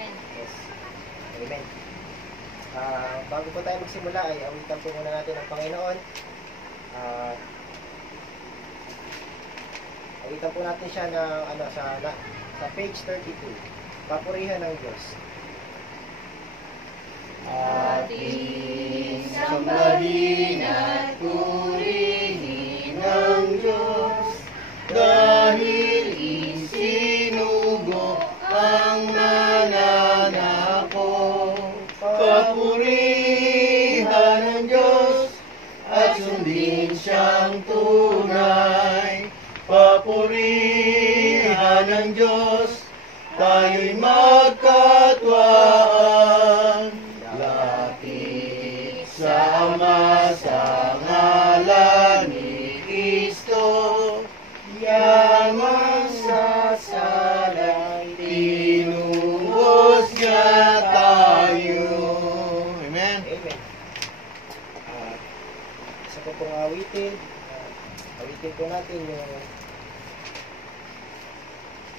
Amen. Yes. Amen. Bago po tayo magsimula ay awitan po muna natin ang Panginoon. Awitan po natin siya na, sa page 32. Papurihan ng Diyos. Ating sambahin at purihin ng Diyos, dahil isinugo ang mananako. Papurihan ng Diyos at sundin siyang tunay. Papurihan ng Diyos, tayo'y magkatwaan. Lapit sa Ama sa ngalan ni Kristo, yaman sa salay, tinubos niya tayo. Amen. Amen. Isa po pong awitin. Awitin po natin yung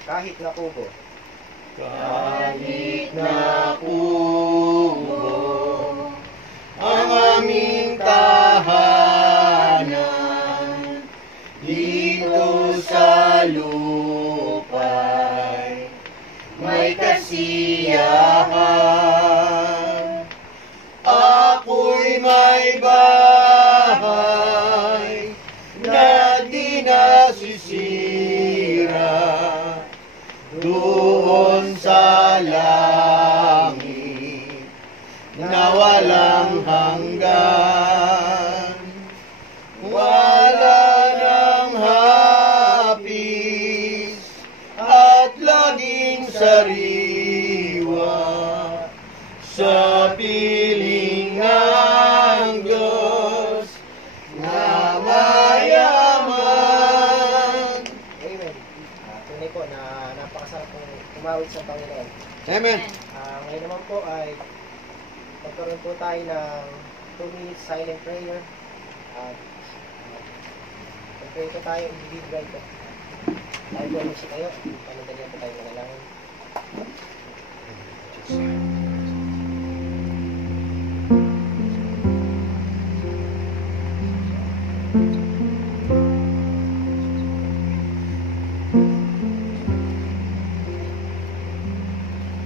kahit na kubo. Kahit na kubo ang aming tahanan, dito sa lupa'y may kasiyahan. Ako'y may bahay na di nasisira, doon sa langit na walang hanggan. Wala nang hapis at laging sariwa sa piling ng Diyos na mayaman. Amen. Tunay po na napakasarap pong umawit sa Panginoon. Amen. Ngayon naman po ay magkaroon po tayo ng 2 minutes silent prayer. At pag-pray po tayo individual po. Tayo po mag-sit kayo. Panandalian po tayo manalangin.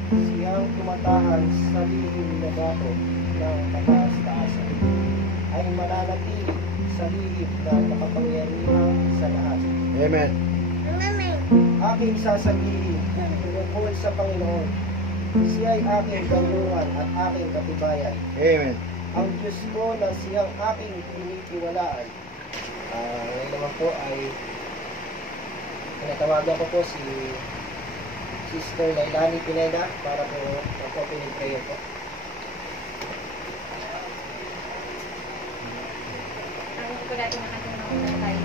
Siyang tumatahan sa lihim na bato ng kataas-taasan ay mananatili sa lihim ng nakapangyarihan sa lahat. Amen. Aking sasabihin tungkol sa Panginoon, siya ay aking gangulungan at aking katibayan. Amen. Ang Diyos ko na siyang aking pinitiwalaan. Ngayon naman po ay pinatawagan ko po si Sister Lailani Pineda para po mag-opening prayer po. Ang ko natin nakatunong na tayo.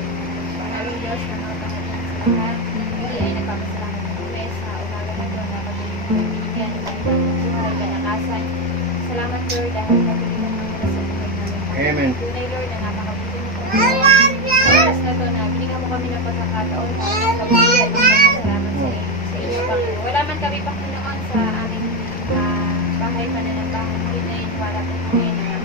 Pangalawi Diyos na nakapangalaman sa lahat. Hindi ay nagpapasalamat ng uwi sa umaga na ito na patuloy mo binigyan ng ibang buhay kalakasan. Salamat Lord dahil patuloy mo naman sa buhay namin. Amen. Tunay Lord na napakabuti mo po. Sa oras na ito na binigyan mo kami ng pagkakataon na kabuhay mo salamat sa iyo Panginoon. Wala man kami Panginoon sa aming bahay pananambahan. Ngunit na yun para po kami na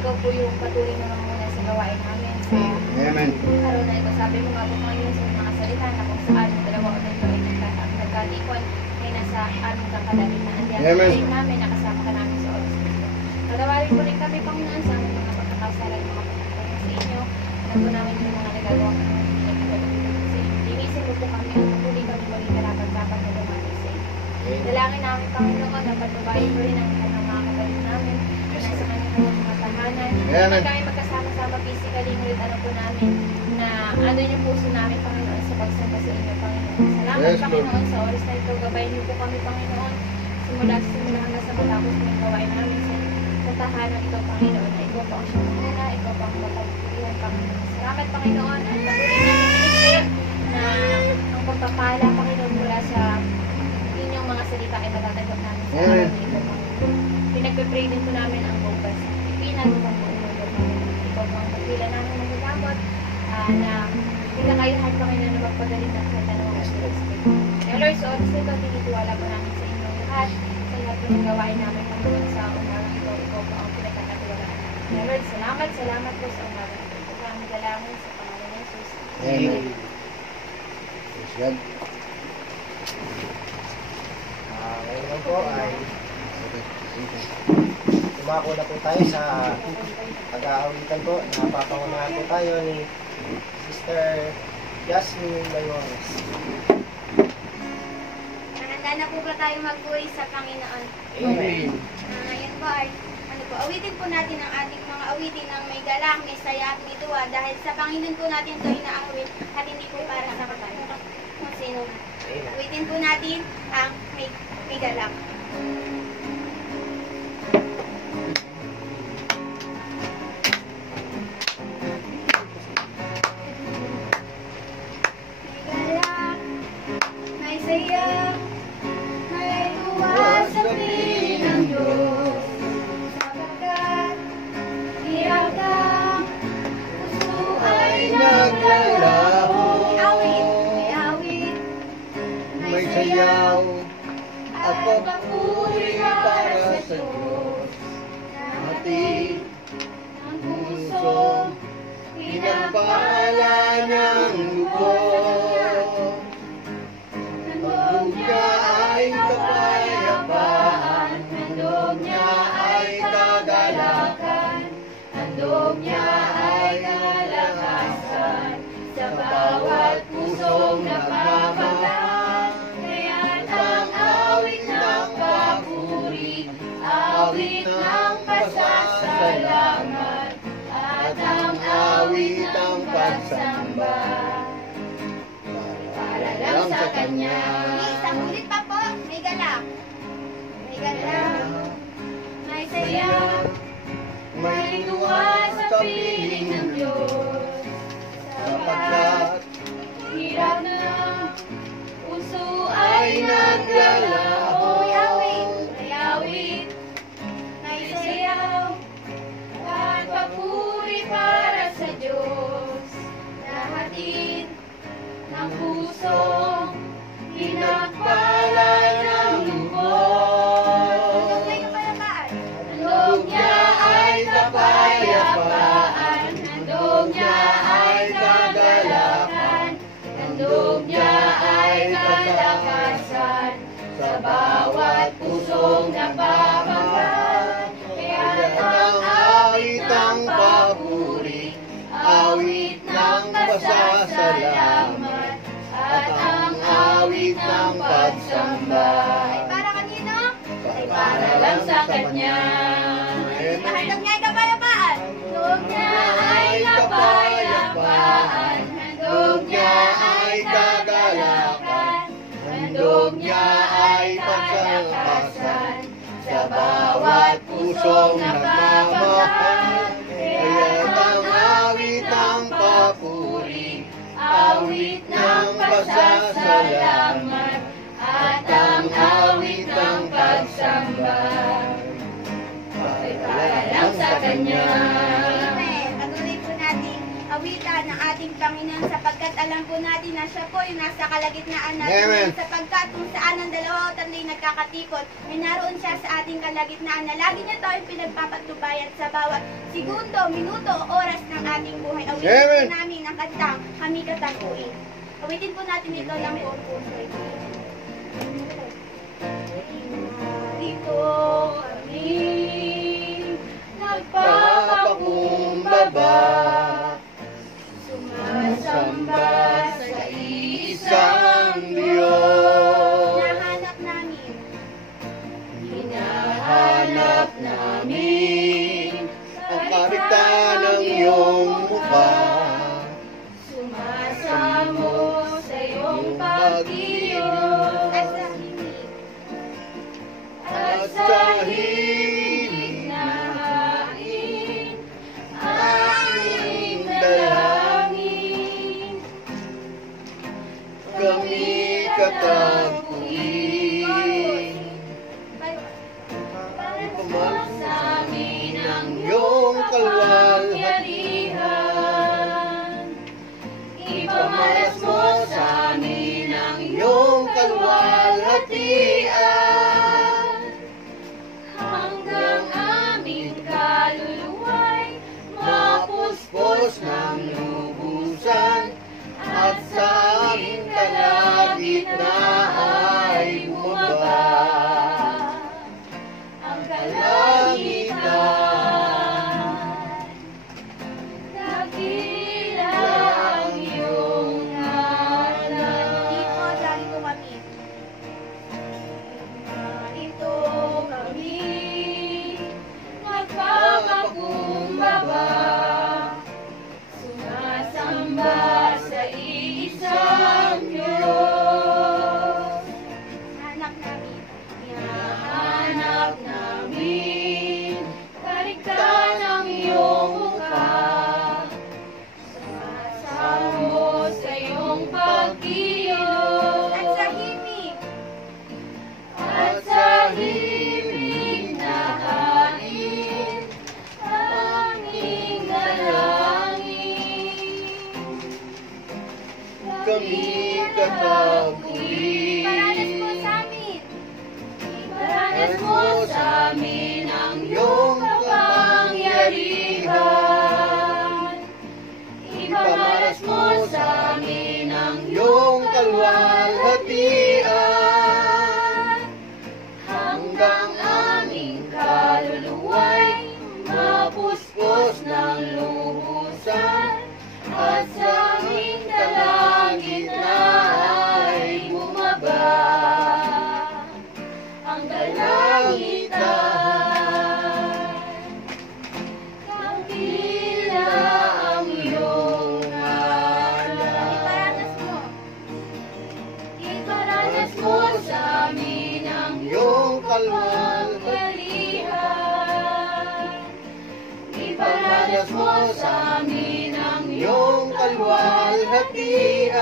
ikaw po yung patuloy mo naman muna sa gawain namin. Sa Amen. araw na ito, sabi mo nga po ngayon sa mga salita na kung saan ang dalawa o tatlo ay nagkalikod ay nasa anong kakalagitan. Amen. Ang namin, nakasama ka namin sa oras nito. Patawarin po rin kami Panginoon sa aming mga pagkakasala at mga pagkakasala sa inyo. Alam po namin yung mga nagagawa ng mga pinagkakalimutan sa inyo. Linisin mo po kami at patuloy kami maging karapat-dapat na dumating sa inyo. Dalangin namin Panginoon na patubayin mo rin ang mga kapatid namin na nasa kanilang mga tahanan. Amen. Kami magkasama-sama physically, ngunit ano po namin na ano yung puso namin Panginoon sa pagsamba sa inyo Panginoon. Salamat Yes, Panginoon sa oras na ito. Gabayin niyo po kami Panginoon. Simula hanggang sa matapos mo yung gawain namin sa tahanan ito Panginoon. Na ikaw pa ang siyang muna, ikaw pa ang mapagpilihan Panginoon. Salamat Panginoon. At patuloy namin pinigpit na ang pagpapala Panginoon mula sa inyong mga salita ay matatanggap namin sa araw na ito Panginoon. Pinagpipray din po namin ang buong bansa. Pilipinas, upang po ito Panginoon. Ikaw po ang pagpila namin magagamot na pinakayahan Panginoon na magpagaling ng kanta ng mga spirits. Kaya Lord, sa oras nito, tinitiwala po namin sa inyong lahat. ng gawain namin Panginoon sa umagang ito. Ikaw po ang pinagkakatiwalaan. Kaya Lord, salamat po sa umagang ito. Ito ang dalangin sa pangalan ng Jesus. Amen. Praise God. Ngayon po ay tumako na po tayo sa pag-aawitan po. Napapangunahan po tayo ni Sister Jasmine Bayones. Handa na po ba tayo magbuhay sa Panginoon? Amen. Ngayon po ay, awitin po natin ang ating mga awitin ng may galak, may saya at may tuwa dahil sa Panginoon po natin ito inaawit at hindi po para sa kung sino man. Awitin po natin ang may galak. May galak, may saya, may tuwa sa piling ng Diyos. Sapagkat hirap lang, puso ay naglalaho. May awit, May sayaw at papuri para sa Diyos. Hatid ng puso, pinagpala ng lubos. Handog niya ay kapayapaan, handog niya ay kagalakan, handog niya ay kalakasan, sa bawat pusong nagmamahal. Kaya't ang awit ng papuri, awit ng pasasalamat, at ang awit ng pagsamba. Para lang sa Kanya. Isang ulit pa po, may galak. May galak, may saya, May tuwa sa piling ng Diyos, sapagkat hirap na, puso ay naglalaho. may awit, may sayaw, at papuri para sa Diyos. Nahatid ng puso, pinagpala ng lubos. Handog niya ay kapayapaan, handog niya ay kagalakan, handog niya ay kalakasan, sa bawat pusong napapagod. Kaya't ang awit ng papuri, awit ng pasasalamat, at ang awit ng pagsamba. Ay para kanino? Ay para lang sa Kanya. Handog niya ay kapayapaan. Handog niya ay kapayapaan. Handog niya ay kagalakan. Handog niya ay pagkalakasan, sa bawat pusong nagmamahal. Kaya't ang awit ng papuri, awit ng pasasalamat, at ang awit ng pagsamba. Ay para lang sa Kanya. Amen. Patuloy po natin awitan ng ating Panginoon sapagkat alam po natin na siya po yung nasa kalagitnaan natin. Amen. Sapagkat kung saan ang dalawa o tatlo'y nagkakatipon, may naroon siya sa ating kalagitnaan na lagi niya tayong pinagpapatnubayan sa bawat segundo, minuto o oras ng ating buhay. Awitin Amen. po namin ang kantang Kami Katakuin. Awitin po natin ito ng buong puso. Dito kami nagpapakumbaba, sumasamba sa isang Diyos. hinahanap namin. Hinahanap namin ang karitan ng iyong mukha. Sumasamo sa iyong pag-iyon At sa himig na hain, aming dalangin, kami katakuin. Ipamalas sa amin ang iyong kapangyarihan. Ipamalas mo sa amin ang iyong kalwalhatian. Ipamalas mo sa amin ang iyong kapangyarihan. Ipamalas mo sa amin ang iyong kalwalhatian. Hanggang aming kaluluwa'y mapuspos ng lubusan, at sa aming kalagitnaan bumaba ang kalangitan. Dakila ang iyong ngalan. Iparanas mo sa amin ang iyong kalwalhatian. Iparanas mo sa amin ang iyong kalwalhatian.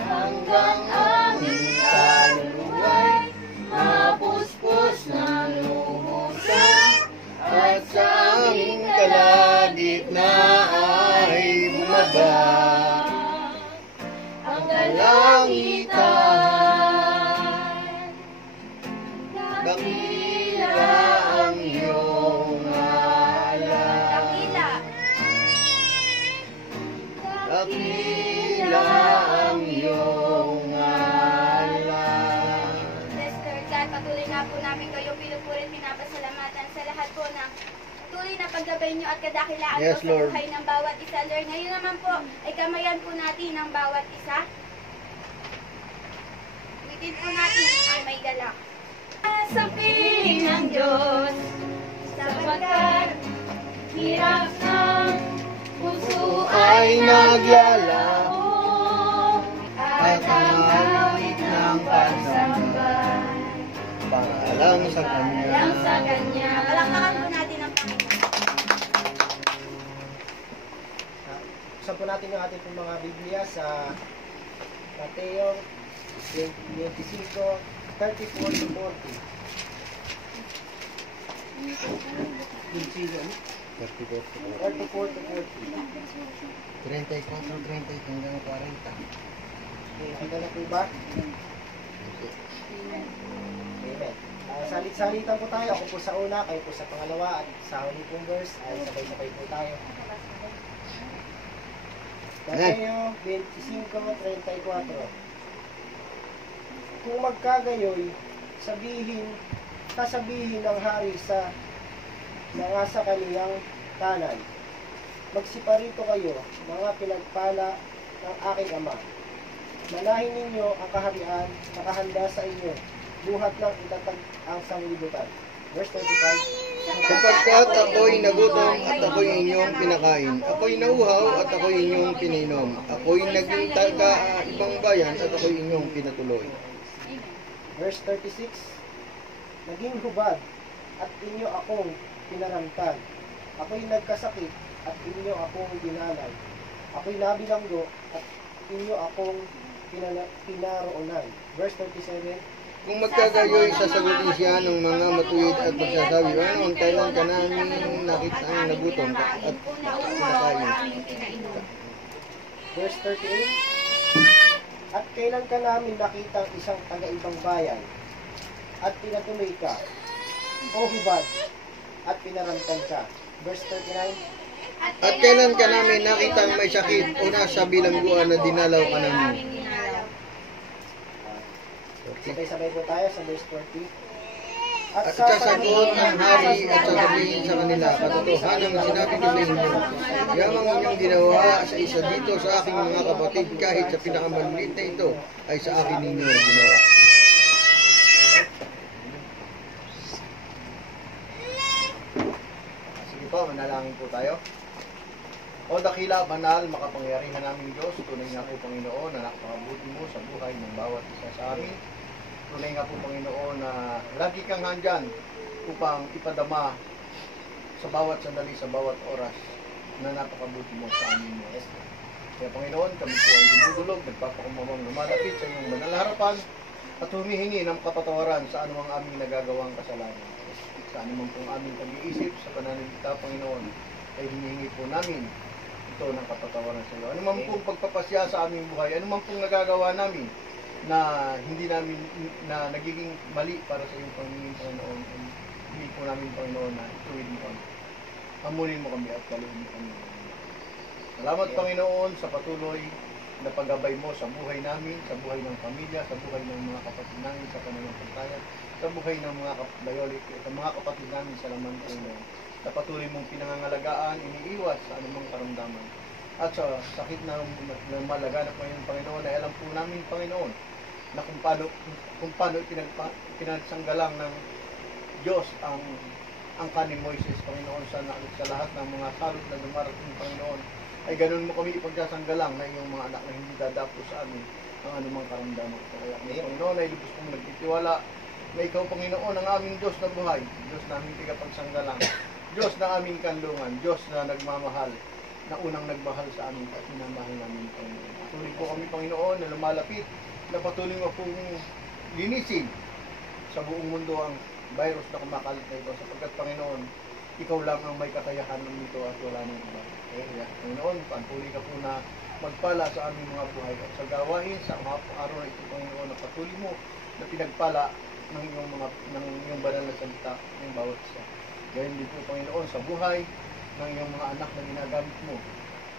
Hanggang aming kaluluwa'y mapuspos ng lubusan, at sa aming kalagitnaan bumaba ang kalangitan. Dakila ang iyong ngalan. Dakila ang iyong ngalan. Bless Lord God, patuloy nga po namin kayo pinupuri at pinapasalamatan sa lahat po na patuloy na paggabay niyo at kadakilaan Yes, po sa Lord. buhay ng bawat isa. Lord, ngayon naman po ay kamayan po natin ang bawat isa. Bitin po natin ang may galak. Sa piling ng Diyos, sapagkat hirap ng puso ay naglalaho, at ang awit ng pagsamba Para lang sa lang sa Kanya. Palakpakan po natin ang Panginoon. Buksan po natin yung ating mga Biblia sa Mateo 25, 34 to 40. 34 to 40. 34, 30 hanggang 40. Okay, handa na po ba? Amen. Salit-salitan po tayo. Ako po sa una, kayo po sa pangalawa, at sa huli pong verse ay sabay-sabay po tayo. Mateo 25:34. Kung magkagayoy, sasabihin ng hari sa mga sa kaniyang tanan, magsiparito kayo, mga pinagpala ng aking ama. Manahin ninyo ang kaharian, nakahanda sa inyo, buhat ng itatag ang sanglibutan. Verse 25. Sapagkat ako'y nagutom at ako'y inyong pinakain. Ako'y nauhaw at ako'y inyong pinainom. Ako'y naging taga ibang bayan at ako'y inyong pinatuloy. Verse 36. Naging hubad at inyo akong pinaramtan. Ako'y nagkasakit at inyo akong dinalay. Ako'y nabilanggo at inyo akong pinaroonan. Verse 37. Kung magkagayoy, sasagutin siya ng mga matuwid at magsasabi, ano, kailan ka namin nakita ang nagutom at pinakain? Verse 38. At kailan ka namin nakitang isang taga-ibang bayan at pinatuloy ka, o hubad, at pinaramtan ka. Verse 39. At kailan ka namin nakitang may sakit o nasa bilangguan na dinalaw ka namin? Sabay-sabay po tayo sa verse 40. At sasagot ng hari at sasabihin sa kanila, katotohanan ang sinabi ko sa inyo, yamang inyong ginawa sa isa dito sa aking mga kapatid, kahit sa pinakamaliit na ito, ay sa akin ninyo ginawa. Sige po, manalangin po tayo. O dakila, banal, makapangyarihan namin Diyos, tunay nga po Panginoon na nakakabuti mo sa buhay ng bawat isa sa amin. Tunay nga po Panginoon na lagi kang handyan upang ipadama sa bawat sandali, sa bawat oras na napakabuti mo sa amin. Kaya Panginoon, kami po ay dumudulog, nagpapakumamang lumalapit sa inyong banal na harapan at humihingi ng kapatawaran sa anumang aming nagagawang kasalanan. Sa anumang pong aming pag-iisip sa pananalita, Panginoon, ay hinihingi po namin ito ng kapatawaran sa iyo. Anumang pong pagpapasya sa aming buhay, anumang pong nagagawa namin na hindi namin na nagiging mali para sa iyong Panginoon. Hindi po namin, Panginoon, na ituwid mo kami. Amunin mo kami at galuhin mo kami. Salamat, Panginoon, sa patuloy na paggabay mo sa buhay namin, sa buhay ng pamilya, sa buhay ng mga kapatid namin sa pananampalataya, sa buhay ng mga kapatid namin sa laman, Panginoon. Na patuloy mong pinangangalagaan, iniiwas sa anumang karamdaman. At sa sakit na malaganap ngayon, Panginoon, ay alam po namin, Panginoon, na kung paano pinagsanggalang ng Diyos ang ni Moises, Panginoon, sa lahat ng mga salot na dumarating, Panginoon, ay ganun mo kami ipagsasanggalang na iyong mga anak na hindi dadapo sa amin ang anumang karamdaman. Kaya, Panginoon, ay lubos kong nagtitiwala na ikaw, Panginoon, ang aming Diyos na buhay, Diyos na aming tigapagsanggalang, Diyos na aming kanlungan, Diyos na nagmamahal, na unang nagmahal sa amin at minamahal namin, Panginoon. Patuloy po kami, Panginoon, na lumalapit, na patuloy mo pong linisin sa buong mundo ang virus na kumakalat na ito, sapagkat, Panginoon, ikaw lang ang may kakayahan ng ito at wala nang iba. Kaya, Panginoon, patuloy ka po na magpala sa aming mga buhay at sa gawain sa mga araw na ito, Panginoon, na patuloy mo na pinagpala ng iyong banal na salita ng bawat isa. Gayon din po, Panginoon, sa buhay ng iyong mga anak na ginagamit mo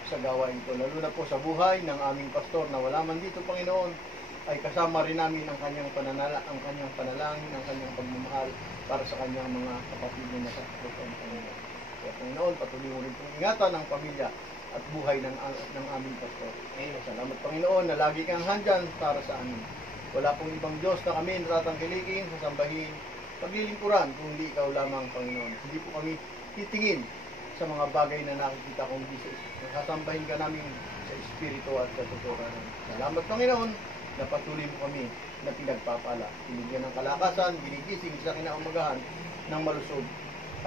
sa gawain ko. Lalo na po sa buhay ng aming pastor na wala man dito, Panginoon, ay kasama rin namin ang kanyang panalangin, ang kanyang pagmamahal para sa kanyang mga kapatid na nasa Panginoon. Kaya, Panginoon, patuloy mo rin pong ingatan ng pamilya at buhay ng aming pastor. Salamat, Panginoon, na lagi kang handyan para sa amin. Wala pong ibang Diyos na kami natatangkilikin, sasambahin, paglilingkuran, kung hindi ikaw lamang, Panginoon. Hindi po kami titingin sa mga bagay na nakikita kong Jesus. Sasambahin ka namin sa Espiritu at sa tuturan. Salamat, Panginoon, na patuloy mo kami na pinagpapala. Binigyan ng kalakasan, ginigising sa kinaumagahan ng malusog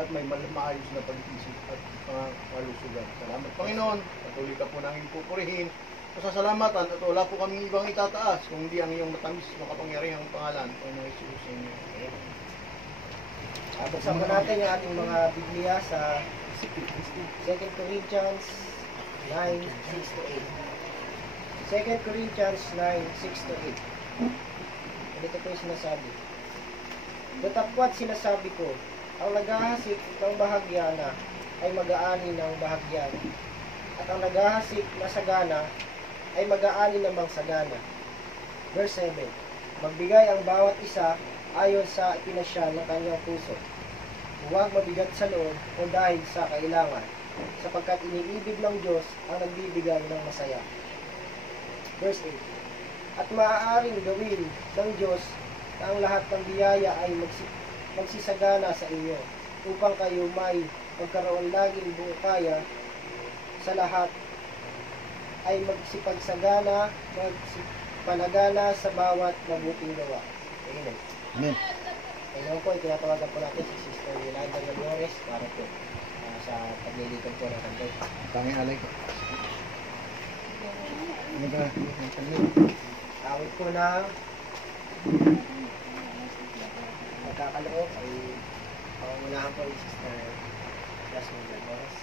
at may maayos na pag-isip at mga malusugan. Salamat, Panginoon. Patuloy ka po namin pupurihin. Pasasalamatan at wala po kami ibang itataas kung hindi ang iyong matamis makapangyarihang pangalan o ng Jesus sa inyo. Buksan po natin yung ating mga Biblia sa 2 Corinthians 9:6-8. 2 Corinthians 9:6-8. Ito po yung sinasabi. Datapwat sinasabi ko, ang naghahasik ng bahagyana ay mag-aani ng bahagyana, at ang naghahasik na sagana ay mag-aani namang sagana. Verse 7. Magbigay ang bawat isa ayon sa ipinasya ng kanyang puso. Huwag mabigat sa loob o dahil sa kailangan, sapagkat iniibig ng Diyos ang nagbibigay ng masaya. Verse 8. At maaaring gawin ng Diyos na ang lahat ng biyaya ay magsisagana sa inyo, upang kayo may magkaroon laging buong kaya sa lahat, ay magsipagsagana, magsipanagana sa bawat mabuting gawa. Amen. Amen. Ngayon po, itinatawagan po natin si Sister Yolanda Lamores para po sa paglilitod po ng kanto. Tanging alay ko. Awit po na magkakaloob ay pangunahan po ni Sister Jasmine Lamores.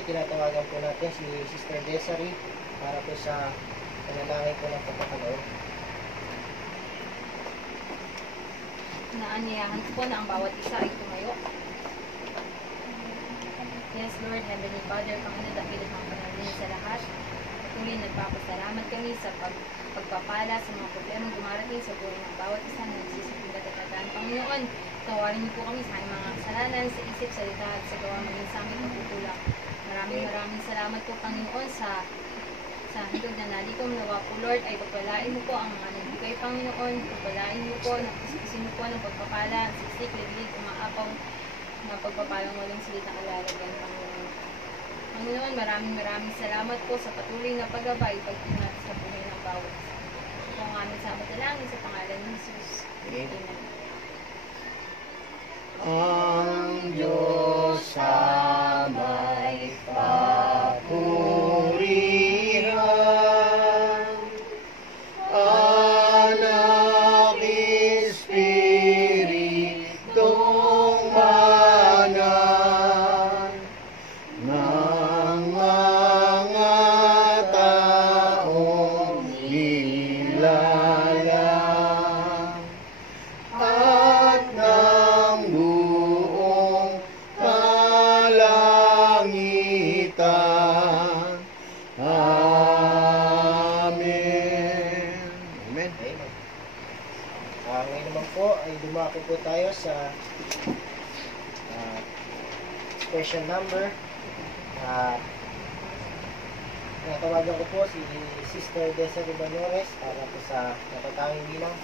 Tinatawagan po natin si Sister Desiree para po sa panalangin po ng pagkakaloob. Naanyayahan ko po na ang bawat isa ay tumayo. Yes, Lord, Heavenly Father, Panginoon, dakilit ng panalangin sa lahat. Patuloy nagpapasalamat kami sa pagpapala sa mga problemang dumarating sa buhay ng bawat isa na nagsisipin at tatandaan. Panginoon, tawarin niyo po kami sa aming mga kasalanan, sa isip, salita at sa gawa maging sa aming pagkukulang. Maraming salamat po, Panginoon, sa handog na nalikom. Nawa po, Lord, ay pagpalain mo po ang mga nagbigay, Panginoon. Pagpalain mo po, napusipusin mo po ng pagpapala, sisik, liglig, umaapaw mapagpapalang walang salitang alalagyan, Panginoon. Panginoon, maraming salamat po sa patuloy na paggabay, pag-ingat sa buhay ng bawat isa. Ito ang aming sa dalangin sa pangalan ni Jesus. Amen. Ang Diyos sa may papurihan, Anak, Espiritong banal, ng mga taong nilalang, at ng buong kalangitan. Amen. Amen. Amen. Ngayon naman po ay dumako po tayo sa special number. Natawagan ko po si Sister Desiree Banores para po sa natatanging bilang.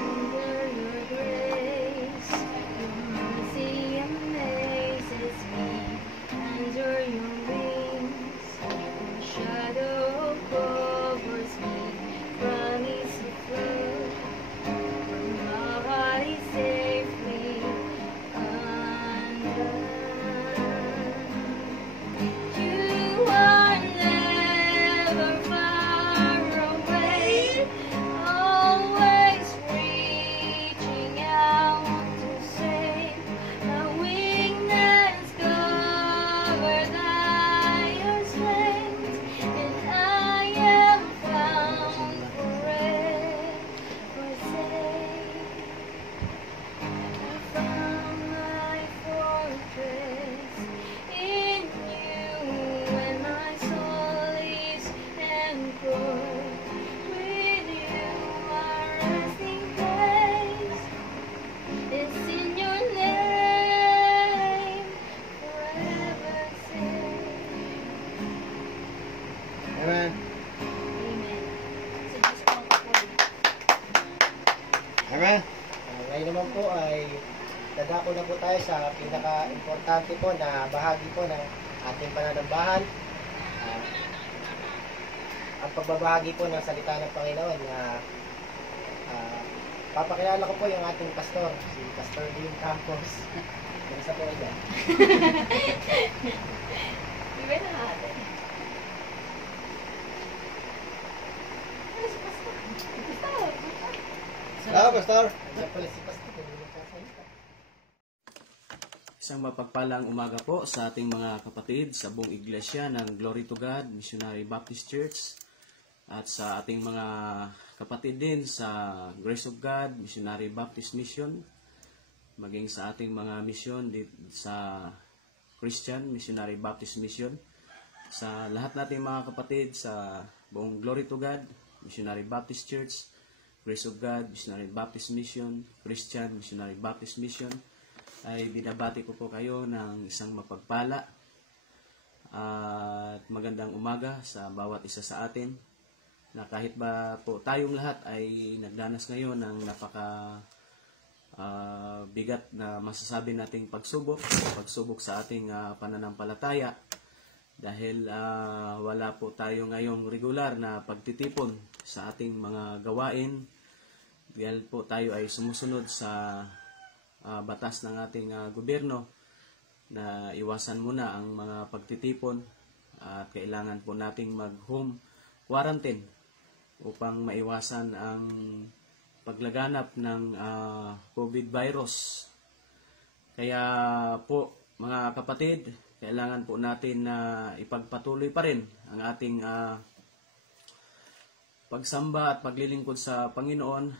Under your grace, your mercy amazes me. Under your wings, your shadow covers me. Promise of love, from my body safely undone. You are never far away, always reaching out to save. My weakness covered by your strength, and I am found forever safe. I found my fortress in you, and my soul is anchored. With you, our resting place is in your name, forever safe. Amen. Amen. Sa Diyos po ang papuri. Amen. Ngayon naman po ay dadako na po tayo sa pinaka-importante po na bahagi po ng ating pananambahan. Ang pagbabahagi po ng salita ng Panginoon na papakilala ko po yung ating pastor, si Pastor Dean Campos. Isa po dyan. Iba na natin. Ano si Pastor? Pastor! Pastor. Isa pala si Pastor, hindi nagsasalita. Isang mapagpalang umaga po sa ating mga kapatid sa buong iglesia ng Glory to God Missionary Baptist Church at sa ating mga kapatid din sa Grace of God Missionary Baptist Mission, maging sa ating mga mission sa Christian Missionary Baptist Mission, sa lahat nating mga kapatid sa buong Glory to God Missionary Baptist Church, Grace of God Missionary Baptist Mission, Christian Missionary Baptist Mission, ay binabati ko po kayo ng isang mapagpala at magandang umaga sa bawat isa sa atin, na kahit ba po tayong lahat ay nagdanas ngayon ng napaka bigat na masasabi nating pagsubok sa ating pananampalataya, dahil wala po tayo ngayong regular na pagtitipon sa ating mga gawain, dahil po tayo ay sumusunod sa batas ng ating gobyerno na iwasan muna ang mga pagtitipon at kailangan po nating mag-home quarantine upang maiwasan ang paglaganap ng COVID virus. Kaya po mga kapatid, kailangan po natin na ipagpatuloy pa rin ang ating pagsamba at paglilingkod sa Panginoon.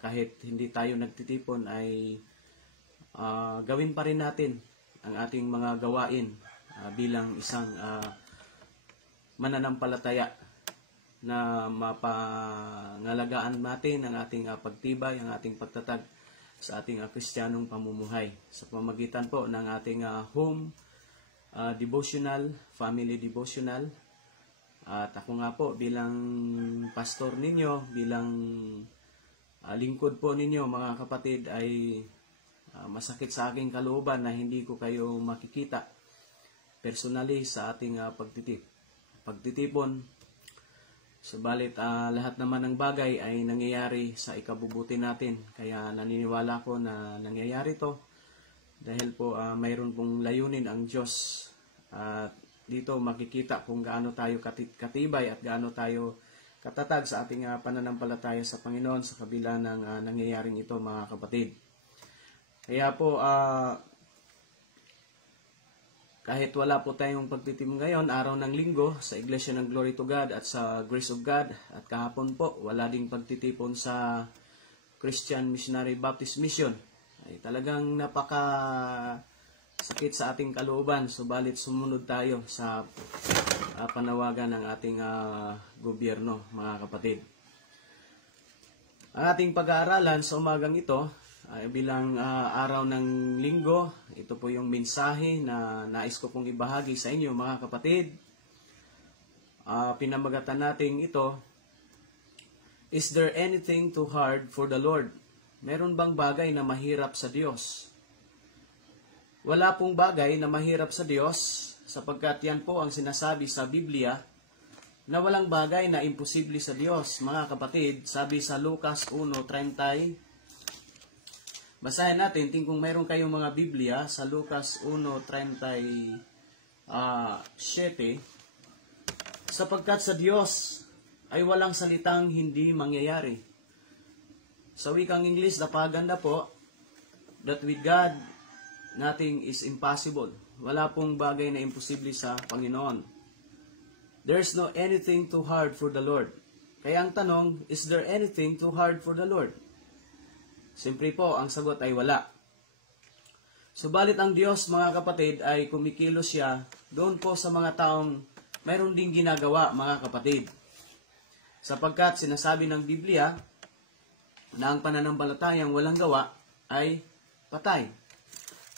Kahit hindi tayo nagtitipon ay gawin pa rin natin ang ating mga gawain bilang isang mananampalataya na mapangalagaan natin ang ating pagtibay, ang ating pagtatag sa ating Kristiyanong pamumuhay sa pamamagitan po ng ating home devotional, family devotional. At ako nga po bilang pastor ninyo, bilang lingkod po ninyo mga kapatid ay masakit sa aking kalooban na hindi ko kayo makikita personally sa ating pagtitipon. Subalit lahat naman ng bagay ay nangyayari sa ikabubuti natin. Kaya naniniwala ko na nangyayari to dahil po mayroon pong layunin ang Diyos. At dito makikita kung gaano tayo katibay at gaano tayo katatag sa ating pananampalataya sa Panginoon sa kabila ng nangyayaring ito mga kapatid. Kaya po kahit wala po tayong pagtitipon ngayon, araw ng linggo sa Iglesia ng Glory to God at sa Grace of God, at kahapon po wala ding pagtitipon sa Christian Missionary Baptist Mission. Ay talagang napaka-sakit sa ating kalooban, subalit sumunod tayo sa panawagan ng ating gobyerno, mga kapatid. Ang ating pag-aaralan sa umagang ito ay bilang araw ng linggo. Ito po yung mensahe na nais ko pong ibahagi sa inyo, mga kapatid. Pinamagatan natin ito, Is there anything too hard for the Lord? Meron bang bagay na mahirap sa Diyos? Wala pong bagay na mahirap sa Diyos, sapagkat yan po ang sinasabi sa Biblia, na walang bagay na imposible sa Diyos. Mga kapatid, sabi sa Lucas 1:30, basahin natin, kung mayroon kayong mga Biblia, sa Lucas 1:37, sapagkat sa Diyos ay walang salitang hindi mangyayari. Sa wikang English, napaganda po, that with God, nothing is impossible. Wala pong bagay na imposible sa Panginoon. There's no anything too hard for the Lord. Kaya ang tanong, is there anything too hard for the Lord? Siyempre po, ang sagot ay wala. Subalit ang Diyos, mga kapatid, ay kumikilos siya doon po sa mga taong mayroon ding ginagawa, mga kapatid. Sapagkat sinasabi ng Biblia na ang pananampalatayang walang gawa ay patay.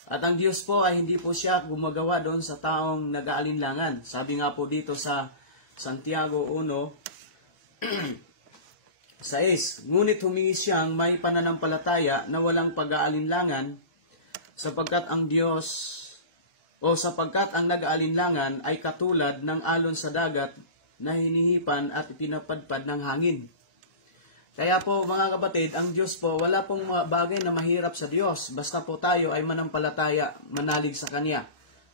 At ang Diyos po ay hindi po siya gumagawa doon sa taong nag-aalinlangan. Sabi nga po dito sa Santiago 1:6, ngunit humingi siyang may pananampalataya na walang pag-aalinlangan, sapagkat ang nag-aalinlangan ay katulad ng alon sa dagat na hinihipan at pinapadpad ng hangin. Kaya po mga kapatid, ang Diyos po, wala pong bagay na mahirap sa Diyos. Basta po tayo ay manampalataya, manalig sa Kanya.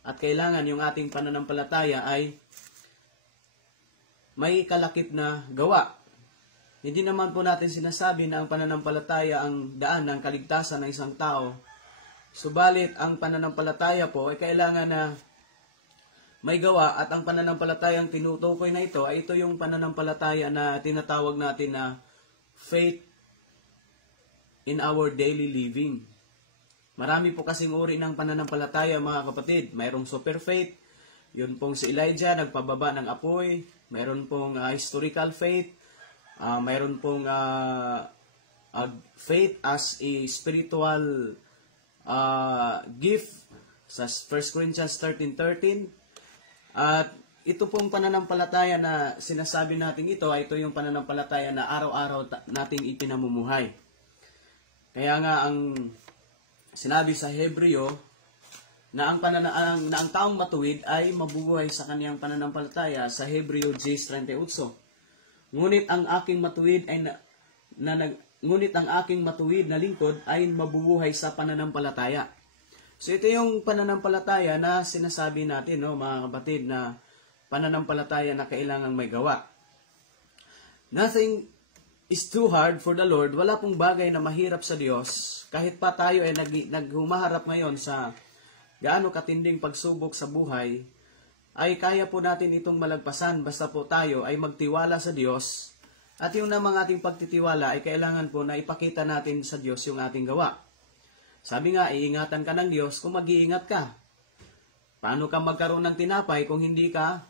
At kailangan yung ating pananampalataya ay may kalakip na gawa. Hindi naman po natin sinasabi na ang pananampalataya ang daan ng kaligtasan ng isang tao. Subalit, ang pananampalataya po ay kailangan na may gawa, at ang pananampalatayang tinutukoy na ito ay ito yung pananampalataya na tinatawag natin na faith in our daily living. Marami po kasing uri ng pananampalataya, mga kapatid. Mayroong super faith, yun pong si Elijah, nagpababa ng apoy. Mayroon pong historical faith. Mayroon pong faith as a spiritual gift sa 1 Corinthians 13:13. At ito pong pananampalataya na sinasabi natin ito yung pananampalataya na araw-araw nating ipinamumuhay. Kaya nga ang sinabi sa Hebreo na ang taong matuwid ay mabubuhay sa kaniyang pananampalataya sa Hebreo 10:38. Ngunit ang aking matuwid na lingkod ay mabubuhay sa pananampalataya. So ito yung pananampalataya na sinasabi natin, mga kapatid, na pananampalataya na kailangang may gawa. Nothing is too hard for the Lord. Wala pong bagay na mahirap sa Diyos. Kahit pa tayo ay naghumaharap ngayon sa gaano katinding pagsubok sa buhay, ay kaya po natin itong malagpasan basta po tayo ay magtiwala sa Diyos. At yung namang ating pagtitiwala ay kailangan po na ipakita natin sa Diyos yung ating gawa. Sabi nga, iingatan ka ng Diyos kung mag-iingat ka. Paano ka magkaroon ng tinapay kung hindi ka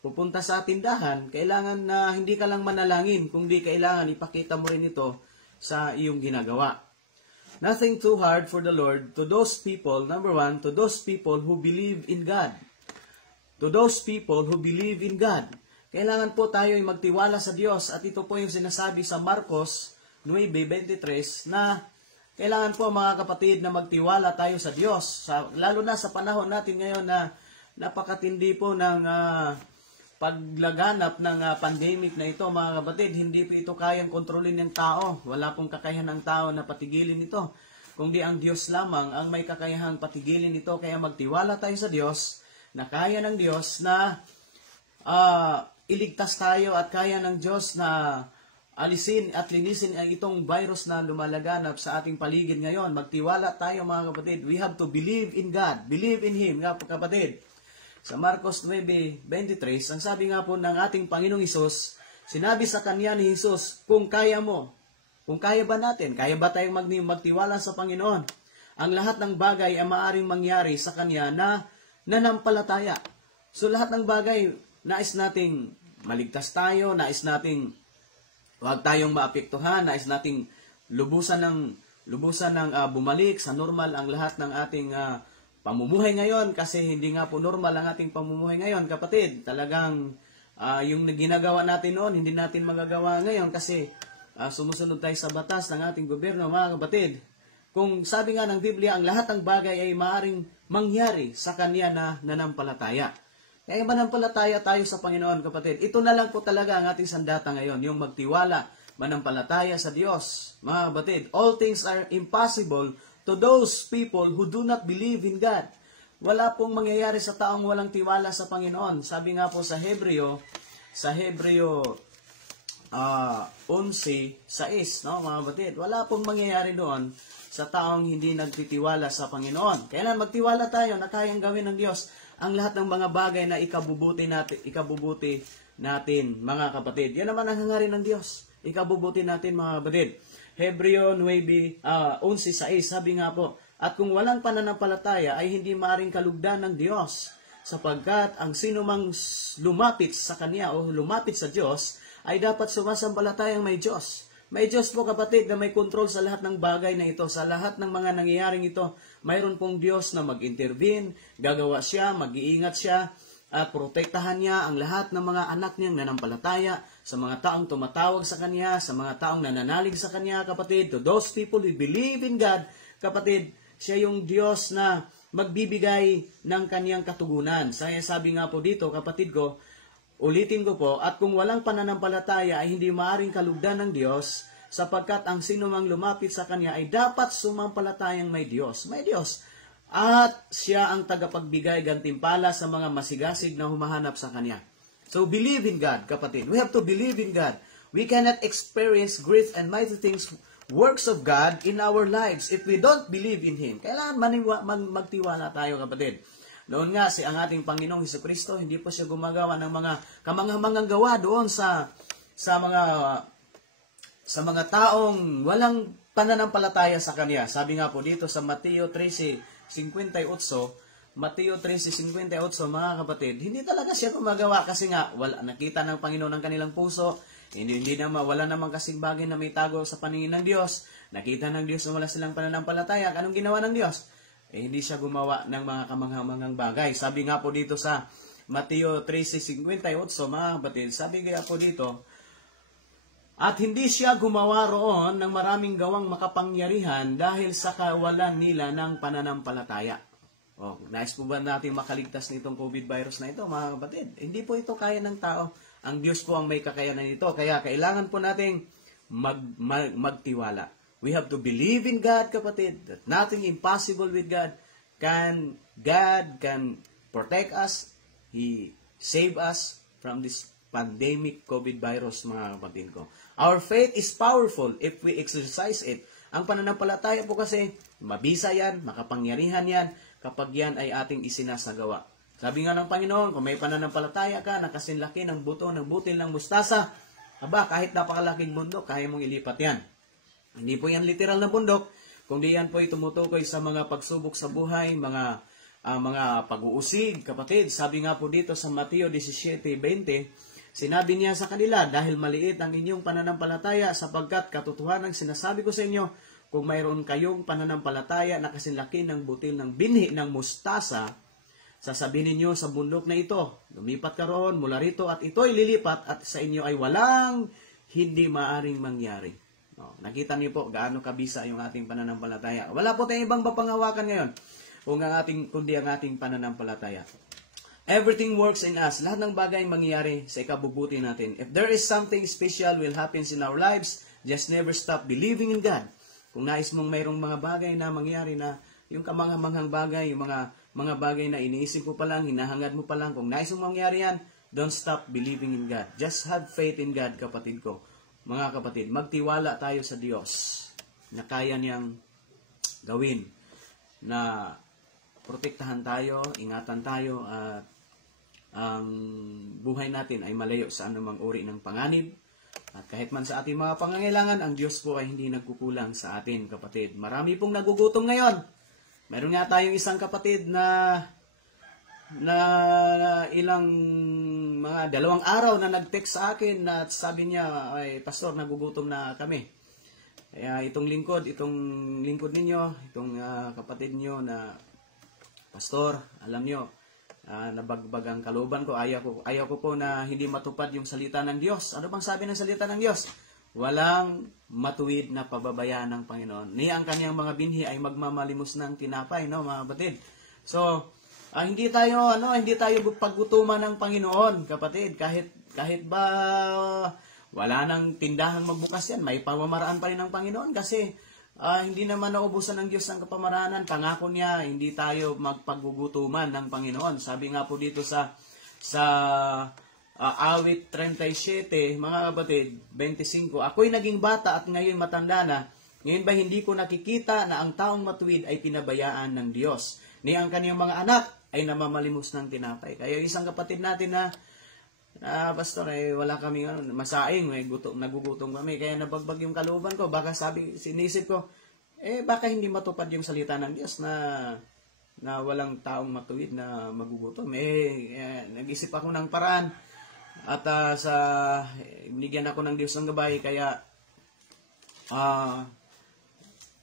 pupunta sa tindahan? Kailangan na hindi ka lang manalangin, kundi kailangan ipakita mo rin ito sa iyong ginagawa. Nothing too hard for the Lord to those people, number one, to those people who believe in God. To those people who believe in God. Kailangan po tayo ay magtiwala sa Diyos, at ito po yung sinasabi sa Marcos 9:23 na kailangan po mga kapatid na magtiwala tayo sa Diyos. Lalo na sa panahon natin ngayon na napakatindi po ng paglaganap ng pandemic na ito mga kapatid. Hindi po ito kayang kontrolin ng tao. Wala pong kakayahan ng tao na patigilin ito. Kundi ang Diyos lamang ang may kakayahang patigilin ito. Kaya magtiwala tayo sa Diyos na kaya ng Diyos na iligtas tayo at kaya ng Diyos na alisin at linisin ang itong virus na lumalaganap sa ating paligid ngayon. Magtiwala tayo mga kapatid. We have to believe in God. Believe in Him, mga kapatid. Sa Marcos 9:23, ang sabi nga po ng ating Panginoong Hesus, sinabi sa kanya ni Hesus, kung kaya mo, kung kaya ba natin, kaya ba tayong magtiwala sa Panginoon? Ang lahat ng bagay ay maaaring mangyari sa kanya na nanampalataya. So lahat ng bagay, nais nating maligtas tayo, nais nating huwag tayong maapektuhan, nais nating lubusan ng bumalik sa normal ang lahat ng ating pamumuhay ngayon kasi hindi nga po normal ang ating pamumuhay ngayon, kapatid. Talagang yung ginagawa natin noon, hindi natin magagawa ngayon kasi sumusunod tayo sa batas ng ating gobyerno, mga kapatid. Kung sabi nga ng Biblia, ang lahat ng bagay ay maaaring mangyari sa Kanya na nanampalataya. Kaya manampalataya tayo sa Panginoon, kapatid. Ito na lang po talaga ang ating sandata ngayon, yung magtiwala, manampalataya sa Diyos. Mga kapatid, all things are impossible to those people who do not believe in God. Wala pong mangyayari sa taong walang tiwala sa Panginoon. Sabi nga po sa Hebreo 11:6, no, mga kapatid, wala pong mangyayari doon sa taong hindi nagtitiwala sa Panginoon. Kailan magtiwala tayo na kayang gawin ng Diyos ang lahat ng mga bagay na ikabubuti natin, mga kapatid. Yan naman ang hangarin ng Diyos. Ikabubuti natin, mga kapatid. Hebreo 11:6, sabi nga po, at kung walang pananampalataya ay hindi maaring kalugdan ng Diyos, sapagkat ang sino mang lumapit sa Kanya o lumapit sa Diyos ay dapat sumasampalatayang may Diyos. May Diyos po, kapatid, na may kontrol sa lahat ng bagay na ito, sa lahat ng mga nangyayaring ito. Mayroon pong Diyos na mag-intervene, gagawa siya, mag-iingat siya, at protektahan niya ang lahat ng mga anak niyang nanampalataya, sa mga taong tumatawag sa Kanya, sa mga taong nananalig sa Kanya, kapatid. To those people who believe in God, kapatid, siya yung Diyos na magbibigay ng Kanyang katugunan. Sabi nga po dito, kapatid ko, ulitin ko po, at kung walang pananampalataya ay hindi maaring kalugdan ng Diyos, sapagkat ang sino mang lumapit sa Kanya ay dapat sumampalatayang may Diyos. May Diyos. At siya ang tagapagbigay gantimpala sa mga masigasig na humahanap sa Kanya. So believe in God, kapatid. We have to believe in God. We cannot experience great and mighty things, works of God in our lives if we don't believe in Him. Kailangan magtiwala tayo, kapatid. Noon nga, ang ating Panginoong Hesukristo, hindi po siya gumagawa ng mga kamanghamanghang gawa doon sa mga taong walang pananampalataya sa Kanya. Sabi nga po dito sa Mateo 13:58, mga kapatid, hindi talaga siya gumagawa kasi nga nakita ng Panginoon ang kanilang puso. Wala namang kasing bagay na may tago sa paningin ng Diyos. Nakita ng Diyos na wala silang pananampalataya. Anong ginawa ng Diyos? Hindi siya gumawa ng mga kamanghamanghang bagay. Sabi nga po dito sa Mateo 13:58, mga kapatid, sabi nga po dito, at hindi siya gumawa roon ng maraming gawang makapangyarihan dahil sa kawalan nila ng pananampalataya. Nais po ba natin makaligtas nitong COVID virus na ito, mga kapatid? Hindi po ito kaya ng tao. Ang Diyos po ang may kakayanan nito. Kaya kailangan po nating magtiwala. We have to believe in God, kapatid, that nothing impossible with God. God can protect us. He save us from this pandemic COVID virus, mga kapatid ko. Our faith is powerful if we exercise it. Ang pananampalataya po kasi, mabisa yan, makapangyarihan yan, kapag yan ay ating isinasagawa. Sabi nga ng Panginoon, kung may pananampalataya ka, na kasinlaki ng buto ng butil ng mustasa, kahit napakalaking bundok, kaya mong ilipat yan. Hindi po yan literal na bundok, kundi yan po ay tumutukoy sa mga pagsubok sa buhay, mga pag-uusig, kapatid. Sabi nga po dito sa Mateo 17:20, sinabi niya sa kanila, dahil maliit ang inyong pananampalataya, sapagkat katotohanan ang sinasabi ko sa inyo, kung mayroon kayong pananampalataya na kasinlaki ng butil ng binhi ng mustasa, sasabihin ninyo sa bundok na ito, lumipat ka roon mula rito at ito'y lilipat at sa inyo ay walang hindi maaring mangyari. Nakita niyo po gaano kabisa yung ating pananampalataya. Wala po tayong ibang mapanghawakan ngayon kundi ang ating pananampalataya. Everything works in us. Lahat ng bagay mangyayari sa ikabubuti natin. If there is something special will happen in our lives, just never stop believing in God. Kung nais mong mayroong mga bagay na mangyari na yung kamanghamanghang bagay, yung mga bagay na iniisip mo pa lang, hinahangad mo pa lang, kung nais mong mangyari yan, don't stop believing in God. Just have faith in God, kapatid ko. Mga kapatid, magtiwala tayo sa Diyos na kaya niyang gawin, na protektahan tayo, ingatan tayo, at ang buhay natin ay malayo sa anumang uri ng panganib. At kahit man sa ating mga pangangailangan, ang Diyos po ay hindi nagkukulang sa atin, kapatid. Marami pong nagugutom ngayon. Meron nga tayong isang kapatid na ilang mga 2 araw na nag-text sa akin at sabi niya, ay pastor, nagugutom na kami. Kaya itong lingkod ninyo, itong kapatid niyo na pastor, alam niyo, nabagbag ang kalooban ko. Ayaw ko po na hindi matupad yung salita ng Diyos. Ano bang sabi ng salita ng Diyos? Walang matuwid na pababayaan ng Panginoon. Ni ang kanyang mga binhi ay magmamalimos ng tinapay, no, mga kapatid. So, hindi tayo paggutuman ng Panginoon, kapatid. Kahit ba wala nang tindahang magbukas yan, may pamamaraan pa rin ng Panginoon kasi hindi naman naubusan ng Diyos ang kapamaraanan. Pangako niya, hindi tayo magpaggugutuman ng Panginoon. Sabi nga po dito sa awit 37, mga kapatid, 25, ako'y naging bata at ngayon matanda na. Ngayon ba hindi ko nakikita na ang taong matuwid ay pinabayaan ng Diyos? Ni ang kaniyang mga anak ay namamalimos ng tinapay. Kaya isang kapatid natin na pastor, wala kami masaing, nagugutom kami, kaya nabagbag yung kalooban ko. Baka sinisip ko, baka hindi matupad yung salita ng Diyos na walang taong matuwid na magugutom. Nag-isip ako ng paraan at binigyan ako ng Diyos ng gabay, kaya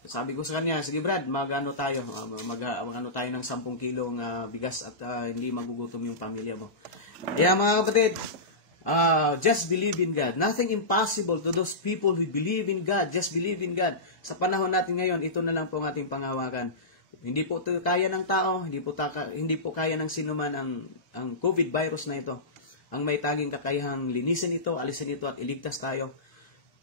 sabi ko sa kanya, sige Brad, mag-ano tayo ng 10 kilong bigas at hindi magugutom yung pamilya mo. Kaya mga kapatid, just believe in God. Nothing impossible to those people who believe in God. Just believe in God. Sa panahon natin ngayon, ito na lang po ang ating panghawakan. Hindi po ito kaya ng tao, hindi po kaya ng sinuman ang COVID virus na ito. Ang may taging kakayahang linisin ito, alisin ito at iligtas tayo.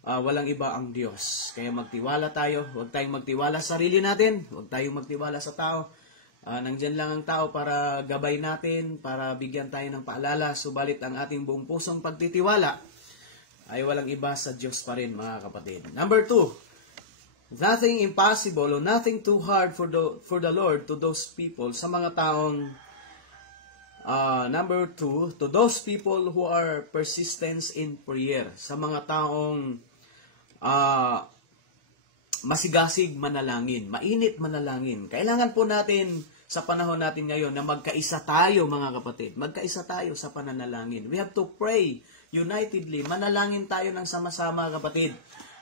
Walang iba ang Diyos. Kaya magtiwala tayo. Huwag tayong magtiwala sa sarili natin. Huwag tayong magtiwala sa tao. Nandyan lang ang tao para gabay natin, para bigyan tayo ng paalala. Subalit ang ating buong pusong pagtitiwala ay walang iba sa Diyos pa rin, mga kapatid. Number 2, nothing impossible or nothing too hard for the Lord to those people, sa mga taong number 2, to those people who are persistent in prayer, sa mga taong masigasig manalangin, mainit manalangin. Kailangan po natin sa panahon natin ngayon na magkaisa tayo, mga kapatid. Magkaisa tayo sa pananalangin. We have to pray unitedly. Manalangin tayo ng sama-sama, kapatid.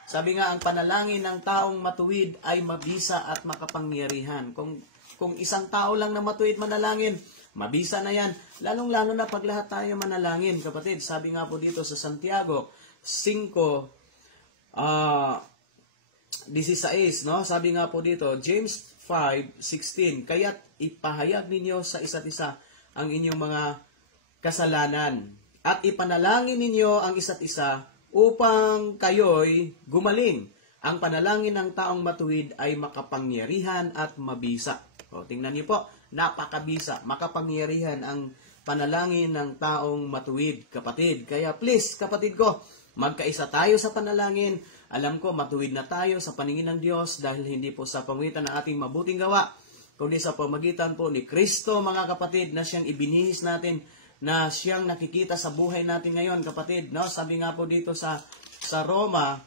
Sabi nga, ang panalangin ng taong matuwid ay mabisa at makapangyarihan. Kung isang tao lang na matuwid manalangin, mabisa na yan. Lalong-lalo na pag lahat tayo manalangin, kapatid. Sabi nga po dito sa Santiago 5:16, no? Sabi nga po dito, James 5:16, kaya't ipahayag ninyo sa isa't isa ang inyong mga kasalanan at ipanalangin ninyo ang isa't isa upang kayo'y gumaling. Ang panalangin ng taong matuwid ay makapangyarihan at mabisa. O, tingnan niyo po, napakabisa, makapangyarihan ang panalangin ng taong matuwid, kapatid. Kaya please, kapatid ko, magkaisa tayo sa panalangin. Alam ko, matuwid na tayo sa paningin ng Diyos dahil hindi po sa pamagitan ng ating mabuting gawa, kundi sa pamagitan po ni Kristo, mga kapatid, na siyang ibinihis natin, na siyang nakikita sa buhay natin ngayon, kapatid. No? Sabi nga po dito sa Roma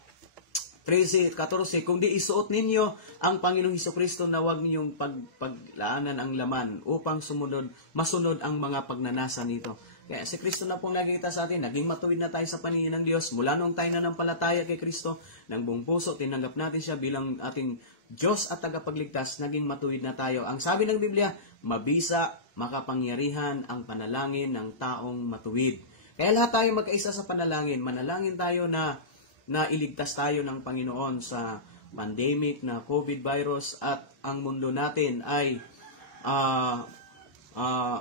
13:14, kung di isuot ninyo ang Panginoong Hesukristo na huwag ninyong paglaanan ang laman upang masunod ang mga pagnanasa nito. Kaya si Kristo na pong nakikita sa atin, naging matuwid na tayo sa paningin ng Diyos. Mula nung tayo nanampalataya kay Kristo, ng buong puso, tinanggap natin siya bilang ating Diyos at tagapagligtas, naging matuwid na tayo. Ang sabi ng Biblia, mabisa, makapangyarihan ang panalangin ng taong matuwid. Kaya lahat tayo magkaisa sa panalangin. Manalangin tayo na na iligtas tayo ng Panginoon sa pandemic na COVID virus at ang mundo natin ay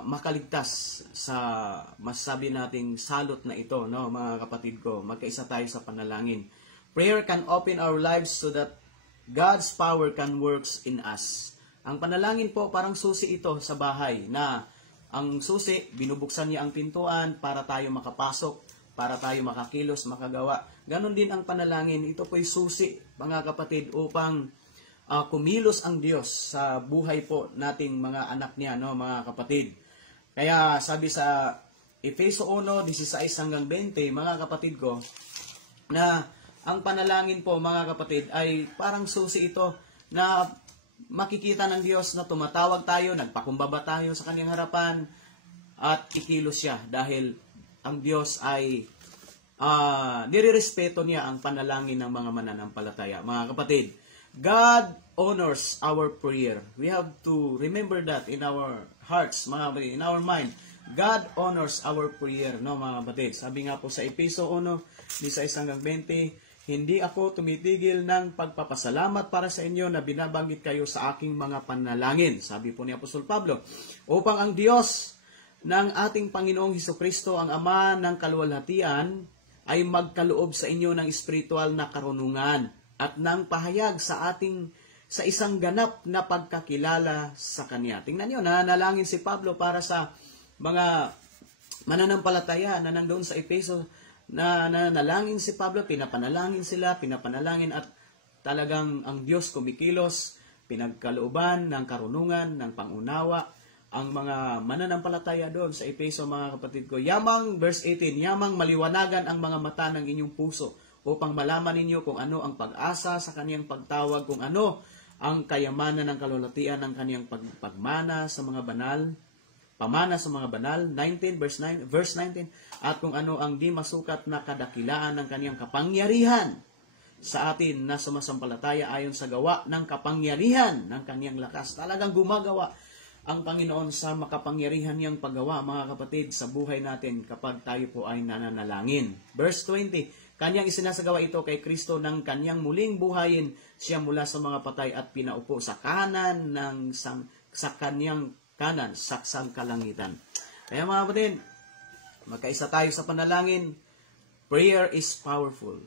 makaligtas sa masasabi nating salot na ito, no, mga kapatid ko. Magkaisa tayo sa panalangin. Prayer can open our lives so that God's power can works in us. Ang panalangin po parang susi ito sa bahay na ang susi, binubuksan niya ang pintuan para tayo makapasok, para tayo makakilos, makagawa. Ganon din ang panalangin. Ito po'y susi, mga kapatid, upang kumilos ang Diyos sa buhay po nating mga anak niya, no, mga kapatid. Kaya sabi sa Efeso 1:16-20, mga kapatid ko, na ang panalangin po, mga kapatid, ay parang susi ito na makikita ng Diyos na tumatawag tayo, nagpakumbaba tayo sa kanyang harapan at ikilos siya dahil ang Diyos ay nirerespeto niya ang panalangin ng mga mananampalataya. Mga kapatid, God honors our prayer. We have to remember that in our hearts, mga kapatid, in our mind. God honors our prayer, no, mga kapatid. Sabi nga po sa Efeso 1:16-20, hindi ako tumitigil ng pagpapasalamat para sa inyo na binabanggit kayo sa aking mga panalangin. Sabi po ni Apostol Pablo, upang ang Diyos ng ating Panginoong Hesukristo, ang Ama ng kaluwalhatian, ay magkaloob sa inyo ng espiritual na karunungan at ng pahayag sa isang ganap na pagkakilala sa Kanya. Tingnan nyo, nanalangin si Pablo para sa mga mananampalataya na nandoon sa Efeso, na nanalangin si Pablo, pinapanalangin at talagang ang Diyos kumikilos, pinagkalooban ng karunungan, ng pangunawa, ang mga mananampalataya doon sa Efeso, mga kapatid ko. Verse 18, yamang maliwanagan ang mga mata ng inyong puso upang malaman ninyo kung ano ang pag-asa sa kaniyang pagtawag, kung ano ang kayamanan ng kalulatian ng kaniyang pagmana sa mga banal, pamana sa mga banal, 19, verse 19, at kung ano ang di masukat na kadakilaan ng kaniyang kapangyarihan sa atin na sumasampalataya ayon sa gawa ng kapangyarihan ng kaniyang lakas. Talagang gumagawa ang Panginoon sa makapangyarihan niyang paggawa, mga kapatid, sa buhay natin kapag tayo po ay nananalangin. Verse 20, Kanyang isinasagawa ito kay Kristo ng kanyang muling buhayin siya mula sa mga patay at pinaupo sa kanan sa kanyang kanan, saksang kalangitan. Kaya mga kapatid, magkaisa tayo sa panalangin. Prayer is powerful.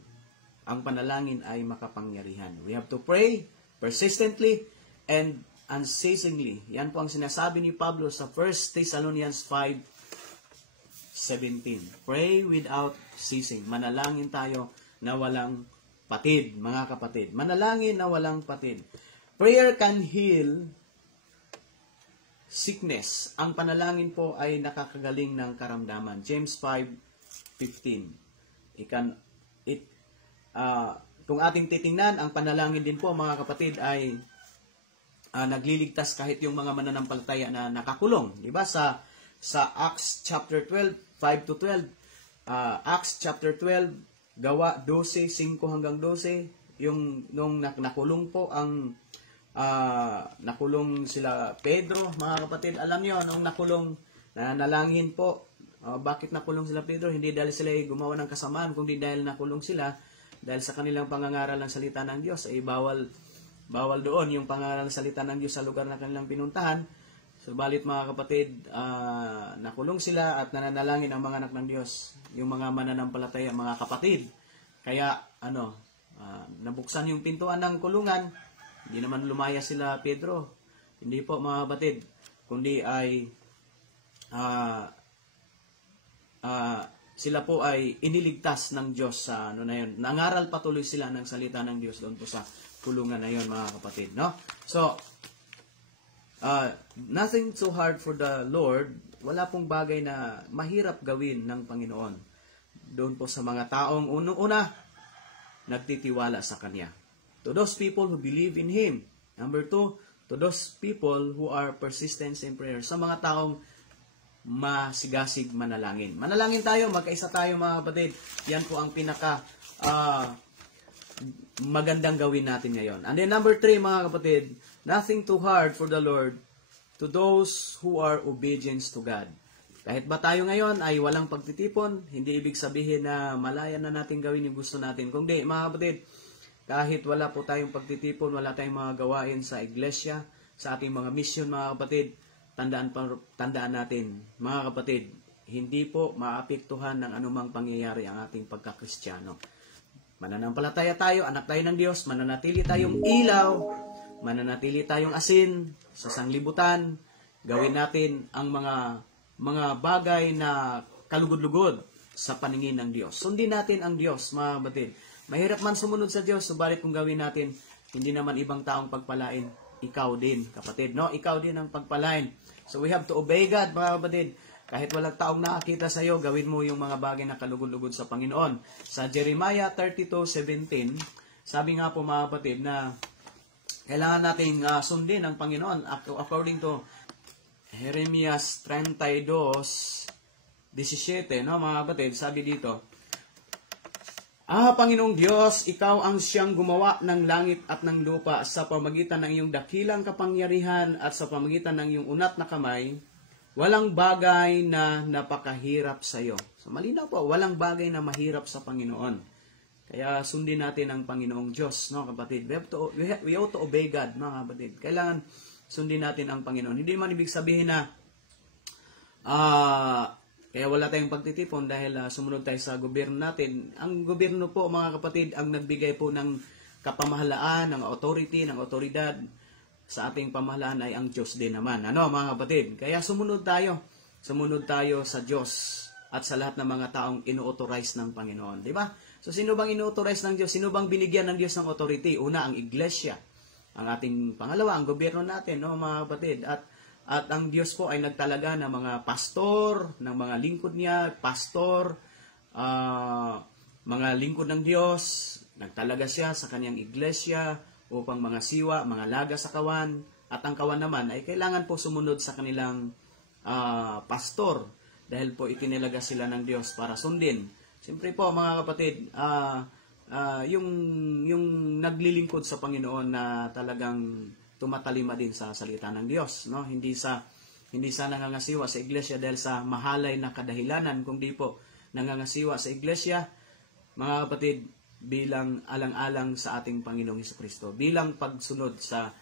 Ang panalangin ay makapangyarihan. We have to pray persistently and unceasingly. Yan po ang sinasabi ni Pablo sa 1 Thessalonians 5:17. Pray without ceasing. Manalangin tayo na walang patid, mga kapatid. Manalangin na walang patid. Prayer can heal sickness. Ang panalangin po ay nakakagaling ng karamdaman. James 5:15. Kung ating titingnan, ang panalangin din po, mga kapatid, ay nagliligtas kahit yung mga mananampalataya na nakakulong. Diba? Sa Acts chapter 12, 5-12, Acts chapter 12, Gawa 12, 5-12, nung nakulong po nakulong sila Pedro, mga kapatid. Alam niyo, nung nakulong, nanalangin po, bakit nakulong sila Pedro? Hindi dahil sila gumawa ng kasamaan, kundi dahil nakulong sila, dahil sa kanilang pangangaral ng salita ng Diyos, ay bawal doon yung pangaral ng salita ng Diyos sa lugar na kanilang pinuntahan. Subalit, mga kapatid, nakulong sila at nananalangin ang mga anak ng Diyos, yung mga mananampalataya, mga kapatid. Kaya, nabuksan yung pintuan ng kulungan, hindi naman lumaya sila Pedro. Hindi po, mga kapatid, kundi ay sila po ay iniligtas ng Diyos sa na yun. Nangaral patuloy sila ng salita ng Diyos doon po sa kulungan na yun, mga kapatid, no? So, nothing too hard for the Lord. Wala pong bagay na mahirap gawin ng Panginoon. Doon po sa mga taong unang-una, nagtitiwala sa Kanya. To those people who believe in Him. Number 2, to those people who are persistent in prayer. Sa mga taong masigasig manalangin. Manalangin tayo, magkaisa tayo, mga kapatid. Yan po ang pinaka magandang gawin natin ngayon. And then number 3, mga kapatid, nothing too hard for the Lord to those who are obedient to God. Kahit ba tayo ngayon ay walang pagtitipon, hindi ibig sabihin na malaya na natin gawin yung gusto natin. Kung di, mga kapatid, kahit wala po tayong pagtitipon, wala tayong mga gawain sa iglesia, sa ating mga mission, mga kapatid, tandaan natin, mga kapatid, hindi po maapektuhan ng anumang pangyayari ang ating pagkakristyano. Mananampalataya tayo, anak tayo ng Diyos, mananatili tayong ilaw, mananatili tayong asin sa sanglibutan, gawin natin ang mga bagay na kalugod-lugod sa paningin ng Diyos. Sundin natin ang Diyos, mga kapatid. Mahirap man sumunod sa Diyos, subalit kung gawin natin, hindi naman ibang taong pagpalain, ikaw din, kapatid. No? Ikaw din ang pagpalain. So we have to obey God, mga kapatid. Kahit walang taong nakakita sa iyo, gawin mo yung mga bagay na kalugod-lugod sa Panginoon. Sa Jeremiah 32:17, sabi nga po, mga kapatid, na kailangan nating sundin ang Panginoon according to Jeremiah 32:17, no, mga kapatid, sabi dito, Panginoong Diyos, Ikaw ang siyang gumawa ng langit at ng lupa sa pamagitan ng iyong dakilang kapangyarihan at sa pamagitan ng iyong unat na kamay, walang bagay na napakahirap sa iyo. So malinaw po, walang bagay na mahirap sa Panginoon. Kaya sundin natin ang Panginoong Diyos, no, kapatid. We ought to obey God, mga kapatid. Kailangan sundin natin ang Panginoon. Hindi man ibig sabihin na kaya wala tayong pagtitipon dahil sumunod tayo sa gobyerno natin. Ang gobyerno po, mga kapatid, ang nagbigay po ng kapamahalaan, ng authority, ng otoridad sa ating pamahalaan ay ang Diyos din naman. Ano, mga kapatid? Kaya sumunod tayo. Sumunod tayo sa Diyos at sa lahat ng mga taong ino-authorize ng Panginoon. Di ba? So, sino bang ino-authorize ng Diyos? Sino bang binigyan ng Diyos ng authority? Una, ang iglesia. Ang ating pangalawa, ang gobyerno natin, no, mga kapatid. At ang Diyos po ay nagtalaga ng mga pastor, ng mga lingkod niya, pastor, mga lingkod ng Diyos. Nagtalaga siya sa kanyang iglesia upang mga siwa, mga laga sa kawan. At ang kawan naman ay kailangan po sumunod sa kanilang pastor dahil po itinilaga sila ng Diyos para sundin. Siyempre po, mga kapatid, yung naglilingkod sa Panginoon na talagang tumatalima din sa salita ng Diyos, no? Hindi sa nangangasiwa sa iglesia dahil sa mahalay na kadahilanan, kundi po nangangasiwa sa iglesia, mga kapatid, bilang alang-alang sa ating Panginoong Hesukristo, bilang pagsunod sa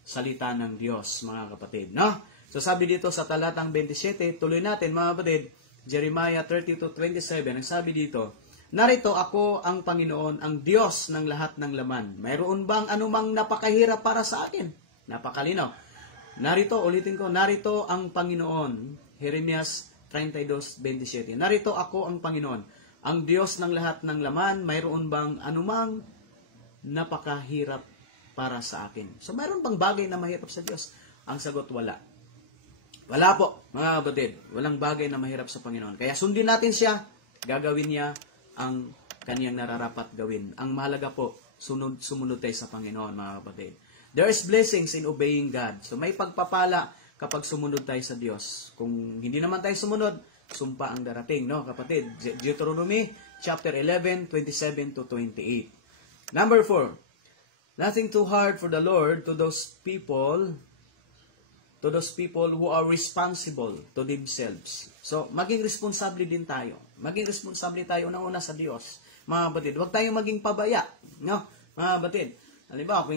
salita ng Diyos, mga kapatid, no? So sabi dito sa talatang 27, tuloy natin, mga kapatid, Jeremiah 32:27, ang sabi dito, narito ako ang Panginoon, ang Diyos ng lahat ng laman. Mayroon bang anumang napakahirap para sa akin? Napakalino. Narito, ulitin ko, narito ang Panginoon. Jeremiah 32:27. Narito ako ang Panginoon, ang Diyos ng lahat ng laman. Mayroon bang anumang napakahirap para sa akin? So, mayroon bang bagay na mahirap sa Diyos? Ang sagot, wala. Wala po, mga kapatid. Walang bagay na mahirap sa Panginoon. Kaya sundin natin siya, gagawin niya ang kanyang nararapat gawin. Ang mahalaga po, sumunod tayo sa Panginoon, mga kapatid. There is blessings in obeying God. So may pagpapala kapag sumunod tayo sa Diyos. Kung hindi naman tayo sumunod, sumpa ang darating, no, kapatid? Deuteronomy chapter 11:27-28. Number 4, nothing too hard for the Lord to those people who are responsible to themselves. So, maging responsable din tayo. Maging responsable tayo una sa Diyos. Mga kapatid, huwag tayong maging pabaya. No? Mga kapatid, halimbawa, kung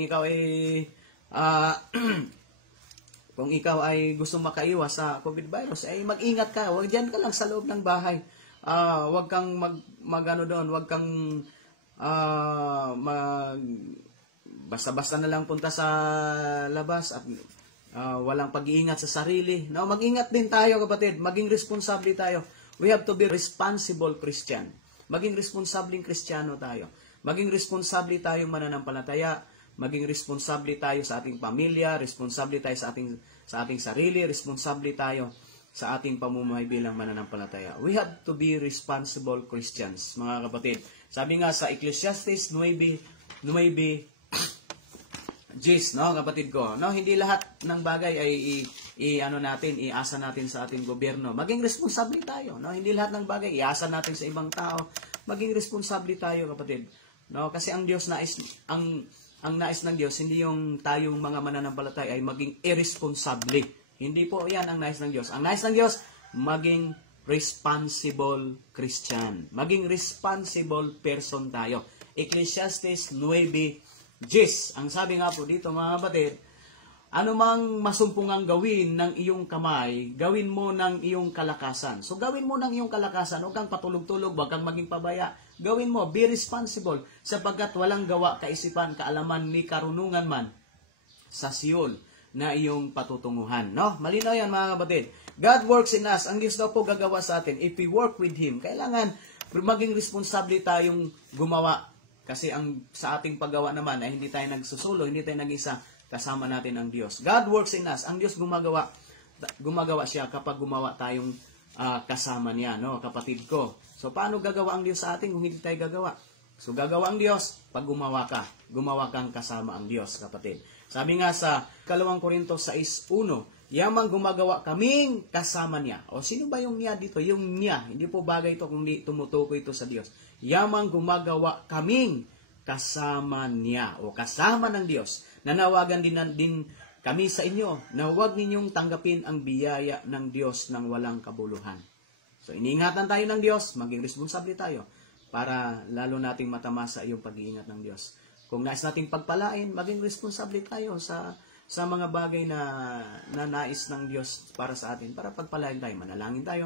ikaw ay gusto makaiwas sa COVID virus, ay mag-ingat ka. Huwag dyan ka lang sa loob ng bahay. Huwag kang mag-ano doon. Huwag kang basta-basta na lang punta sa labas at walang pag-iingat sa sarili. No, mag-ingat din tayo, kapatid. Maging responsable tayo. We have to be responsible Christian. Maging responsableng Kristiyano tayo. Maging responsable tayong mananampalataya. Maging responsable tayo sa ating pamilya. Responsable tayo sa ating sarili. Responsable tayo sa ating pamumuhay bilang mananampalataya. We have to be responsible Christians, mga kapatid. Sabi nga sa Ecclesiastes 9:10, no, kapatid ko, no, hindi lahat ng bagay ay iasa natin sa ating gobyerno. Maging responsable tayo, no? Hindi lahat ng bagay iasa natin sa ibang tao. Maging responsable tayo, kapatid. No, kasi ang Diyos ang nais ng Diyos hindi yung tayong mga mananampalataya ay maging irresponsable Hindi po yan ang nais ng Diyos. Ang nais ng Diyos, maging responsible Christian. Maging responsible person tayo. Ecclesiastes 9:10. Ang sabi nga po dito mga kapatid, anumang masumpungang gawin ng iyong kamay, gawin mo ng iyong kalakasan. So gawin mo ng iyong kalakasan, huwag kang patulog-tulog, huwag kang maging pabaya. Gawin mo, be responsible, sapagkat walang gawa, kaisipan, kaalaman, ni karunungan man sa siyol na iyong patutunguhan. No? Malinaw yan mga kapatid. God works in us. Ang Diyos daw po gagawa sa atin. If we work with Him, kailangan maging responsable tayong gumawa. Kasi sa ating paggawa naman ay hindi tayo nagsusulo, hindi tayo nag-isa, kasama natin ang Diyos. God works in us. Ang Diyos gumagawa siya kapag gumawa tayong kasama niya, no, kapatid ko. So paano gagawa ang Diyos sa atin kung hindi tayo gagawa? So gagawa ang Diyos pag gumawa ka. Gumawa kang kasama ang Diyos, kapatid. Sabi nga sa 2 Korintos 6:1, yamang gumagawa kaming kasama niya. O sino ba yung niya dito? Yung niya. Hindi po bagay ito kung di tumutukoy ito sa Diyos. Yamang gumagawa kaming kasama niya o kasama ng Diyos. Nanawagan din kami sa inyo na huwag ninyong tanggapin ang biyaya ng Diyos ng walang kabuluhan. So iniingatan tayo ng Diyos, maging responsable tayo para lalo nating matamasa yung pag-iingat ng Diyos. Kung nais nating pagpalain, maging responsable tayo sa mga bagay na nais ng Diyos para sa atin, para pagpalain tayo, manalangin tayo,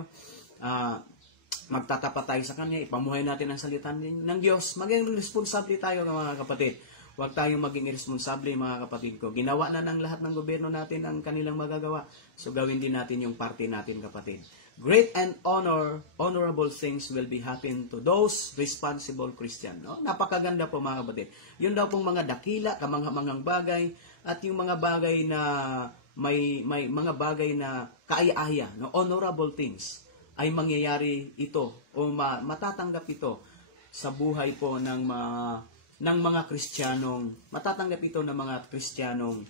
magtatapat tayo sa Kanya, ipamuhay natin ang salita ng Diyos, maging responsable tayo mga kapatid. Huwag tayong maging irresponsable mga kapatid ko. Ginawa na ng lahat ng gobyerno natin ang kanilang magagawa, so gawin din natin yung parte natin kapatid. Great and honorable things will be happen to those responsible Christian. No? Napakaganda po mga kapatid. Yun daw pong mga dakila, kamanghamanghang bagay, at yung mga bagay na may mga bagay na kaaya-aya, no? Honorable things, ay mangyayari ito o matatanggap ito sa buhay po ng mga Kristiyanong, matatanggap ito ng mga Kristiyanong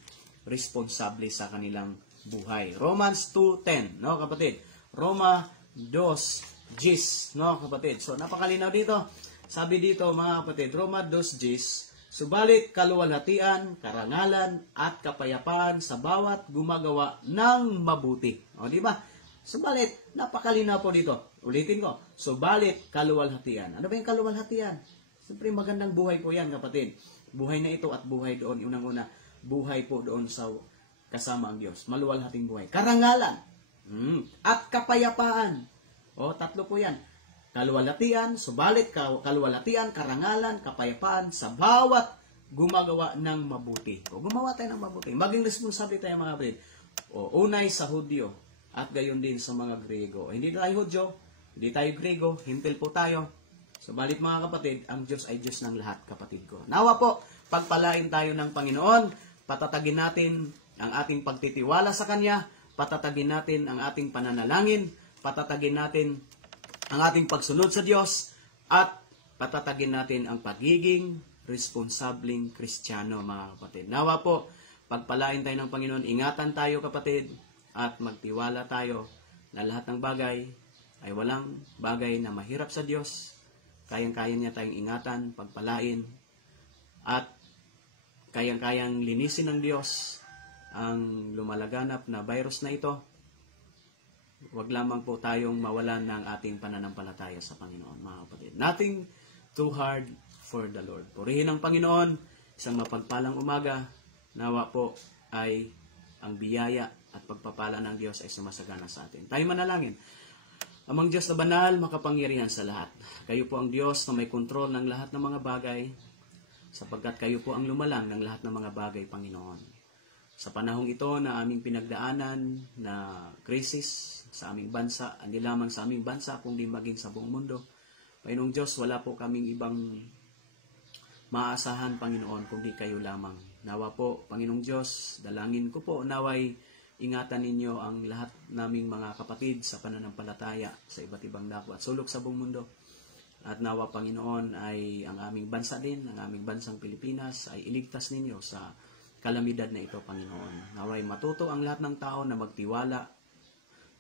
responsable sa kanilang buhay. Romans 2:10, no kapatid? Roma 2:10, no kapatid? So napakalinaw dito. Sabi dito mga kapatid, Roma 2:10, subalit kaluwalhatian, karangalan at kapayapaan sa bawat gumagawa ng mabuti. O di ba? Subalit, napakalinaw po dito. Ulitin ko, subalit kaluwalhatian. Ano ba yung kaluwalhatian? Siyempre magandang buhay po yan kapatid. Buhay na ito at buhay doon. Unang-una, buhay po doon sa kasama ang Diyos. Maluwalhating buhay. Karangalan. At kapayapaan. O, tatlo po yan. Kaluwalhatian, subalit kaluwalhatian, karangalan, kapayapaan sa bawat gumagawa ng mabuti. O, gumawa tayo ng mabuti. Maging responsable tayo mga kapatid. O, unay sa Hudyo at gayon din sa mga Grego. Hindi tayo Hudyo, hindi tayo Grego, hintil po tayo. Subalit mga kapatid, ang Diyos ay Diyos ng lahat, kapatid ko. Nawa po, pagpalain tayo ng Panginoon, patatagin natin ang ating pagtitiwala sa Kanya, patatagin natin ang ating pananalangin, patatagin natin ang ating pagsunod sa Diyos, at patatagin natin ang pagiging responsableng Kristiyano, mga kapatid. Nawa po, pagpalain tayo ng Panginoon, ingatan tayo kapatid, at magtiwala tayo na lahat ng bagay ay walang bagay na mahirap sa Diyos. Kayang-kaya niya tayong ingatan, pagpalain, at kayang-kayang linisin ng Diyos ang lumalaganap na virus na ito. Huwag lamang po tayong mawalan ng ating pananampalataya sa Panginoon, mga kapatid. Nothing too hard for the Lord. Purihin ang Panginoon, isang mapagpalang umaga. Nawa po ay ang biyaya at pagpapala ng Diyos ay sumasagana sa atin. Tayo manalangin. Amang Diyos na banal, makapangyarihan sa lahat. Kayo po ang Diyos na may kontrol ng lahat ng mga bagay, sapagkat kayo po ang lumalang ng lahat ng mga bagay, Panginoon. Sa panahong ito na aming pinagdaanan na krisis sa aming bansa, hindi lamang sa aming bansa, kundi maging sa buong mundo. Panginoong Diyos, wala po kaming ibang maaasahan, Panginoon, kundi kayo lamang. Nawa po, Panginoong Diyos, dalangin ko po, naway ingatan ninyo ang lahat naming mga kapatid sa pananampalataya sa iba't ibang dako at sulok sa buong mundo. At nawa, Panginoon, ay ang aming bansa din, ang aming bansang Pilipinas, ay iligtas ninyo sa kalamidad na ito, Panginoon. Naway matuto ang lahat ng tao na magtiwala,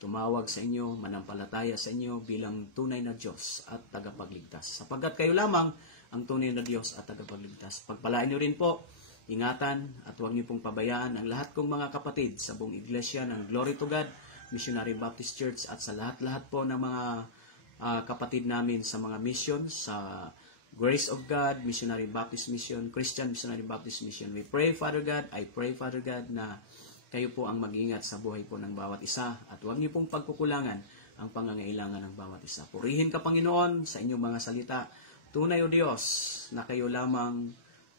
tumawag sa inyo, manampalataya sa inyo bilang tunay na Diyos at tagapagligtas. Sapagkat kayo lamang ang tunay na Diyos at tagapagligtas. Pagpalain nyo rin po ingatan at huwag niyo pong pabayaan ang lahat kong mga kapatid sa buong iglesia ng Glory to God Missionary Baptist Church at sa lahat-lahat po ng mga kapatid namin sa mga missions, sa Grace of God, Missionary Baptist Mission, Christian Missionary Baptist Mission. We pray, Father God, I pray, Father God, na kayo po ang mag-ingat sa buhay po ng bawat isa at huwag niyo pong pagkukulangan ang pangangailangan ng bawat isa. Purihin ka, Panginoon, sa inyong mga salita. Tunay, O Diyos, na kayo lamang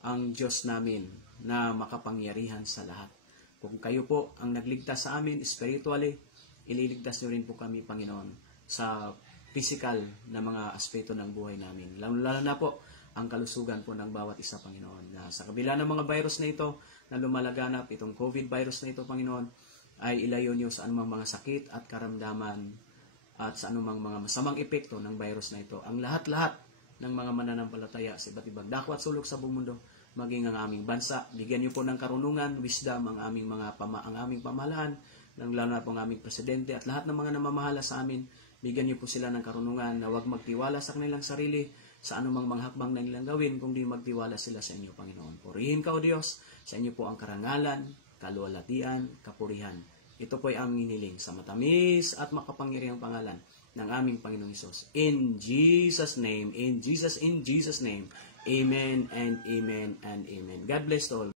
ang Diyos namin na makapangyarihan sa lahat. Kung kayo po ang nagligtas sa amin spiritually, ililigtas niyo rin po kami, Panginoon, sa physical na mga aspeto ng buhay namin. Lalo na po ang kalusugan po ng bawat isa, Panginoon. Na sa kabila ng mga virus na ito na lumalaganap, itong COVID virus na ito, Panginoon, ay ilayo niyo sa anumang mga sakit at karamdaman at sa anumang mga masamang epekto ng virus na ito. Ang lahat-lahat ng mga mananampalataya sa iba't ibang dako at sulok sa buong mundo, maging ang aming bansa. Bigyan niyo po ng karunungan, wisdom ang aming pamahalaan, lalo na po ang aming presidente at lahat ng mga namamahala sa amin. Bigyan niyo po sila ng karunungan na huwag magtiwala sa kanilang sarili sa anumang mga hakbang na nilang gawin, kundi magtiwala sila sa inyo, Panginoon. Purihin ka, O Diyos, sa inyo po ang karangalan, kaluwalhatian, kapurihan. Ito po ay aming hiniling sa matamis at makapangyarihang pangalan ng aming Panginoong Hesus. In Jesus' name, in Jesus' name, amen and amen and amen. God bless all.